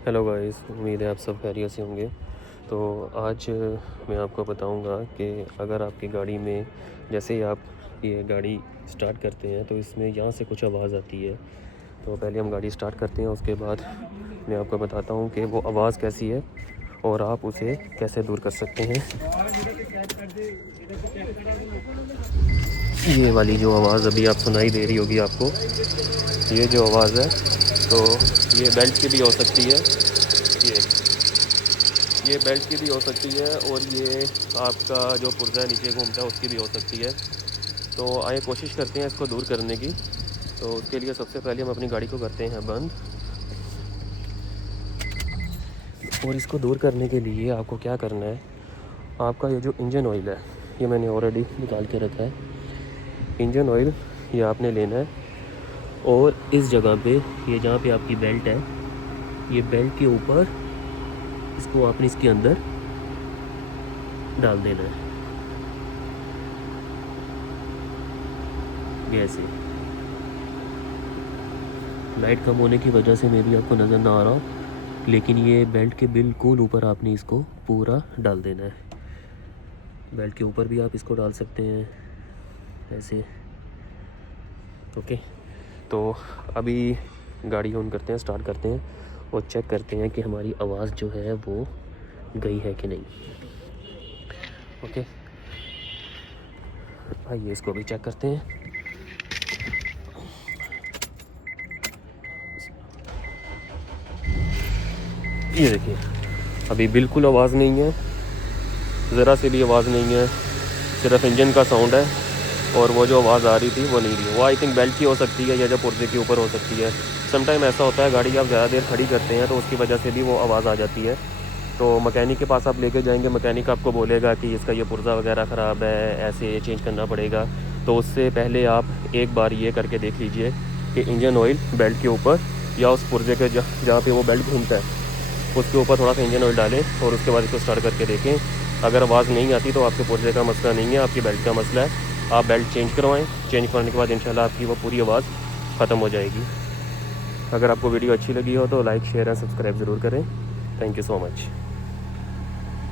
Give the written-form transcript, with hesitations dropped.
Hello guys, उम्मीद है आप सब खैरियत से होंगे। तो आज मैं आपको बताऊंगा कि अगर आपकी गाड़ी में जैसे ही आप ये गाड़ी स्टार्ट करते हैं तो इसमें यहाँ से कुछ आवाज़ आती है। तो पहले हम गाड़ी स्टार्ट करते हैं, उसके बाद मैं आपको बताता हूँ कि वो आवाज़ कैसी है और आप उसे कैसे दूर कर सकते हैं। ये वाली जो आवाज़ अभी आप सुनाई दे रही होगी आपको, ये जो आवाज़ है तो ये बेल्ट की भी हो सकती है। ये बेल्ट की भी हो सकती है और ये आपका जो पुर्जा नीचे घूमता है उसकी भी हो सकती है। तो आइए कोशिश करते हैं इसको दूर करने की। तो उसके लिए सबसे पहले हम अपनी गाड़ी को करते हैं बंद, और इसको दूर करने के लिए आपको क्या करना है, आपका ये जो इंजन ऑयल है ये मैंने ऑलरेडी निकाल के रखा है। इंजन ऑयल ये आपने लेना है और इस जगह पे, ये जहाँ पे आपकी बेल्ट है, ये बेल्ट के ऊपर इसको आपने इसके अंदर डाल देना है ऐसे। लाइट कम होने की वजह से मे भी आपको नज़र ना आ रहा हो, लेकिन ये बेल्ट के बिल्कुल ऊपर आपने इसको पूरा डाल देना है। बेल्ट के ऊपर भी आप इसको डाल सकते हैं ऐसे। ओके, तो अभी गाड़ी ऑन करते हैं, स्टार्ट करते हैं और चेक करते हैं कि हमारी आवाज़ जो है वो गई है कि नहीं। ओके, आइए इसको भी चेक करते हैं। ये देखिए, अभी बिल्कुल आवाज़ नहीं है, ज़रा से भी आवाज़ नहीं है, सिर्फ इंजन का साउंड है और वो जो आवाज़ आ रही थी वो नहीं रही। वो आई थिंक बेल्ट की हो सकती है या जो पुर्जे के ऊपर हो सकती है। सम टाइम ऐसा होता है, गाड़ी आप ज़्यादा देर खड़ी करते हैं तो उसकी वजह से भी वो आवाज़ आ जाती है। तो मकैनिक के पास आप लेके जाएंगे, मकैनिक आपको बोलेगा कि इसका ये पुर्जा वगैरह ख़राब है, ऐसे चेंज करना पड़ेगा। तो उससे पहले आप एक बार ये करके देख लीजिए कि इंजन ऑयल बेल्ट के ऊपर या उस पुर्जे के जहाँ पे वो बेल्ट घूमता है उसके ऊपर थोड़ा सा इंजन ऑयल डालें और उसके बाद इसको स्टार्ट करके देखें। अगर आवाज़ नहीं आती तो आपके पुर्जे का मसला नहीं है, आपकी बेल्ट का मसला है। आप बेल्ट चेंज करवाएं, चेंज करने के बाद इंशाल्लाह आपकी वो पूरी आवाज़ ख़त्म हो जाएगी। अगर आपको वीडियो अच्छी लगी हो तो लाइक, शेयर और सब्सक्राइब ज़रूर करें। Thank you so much.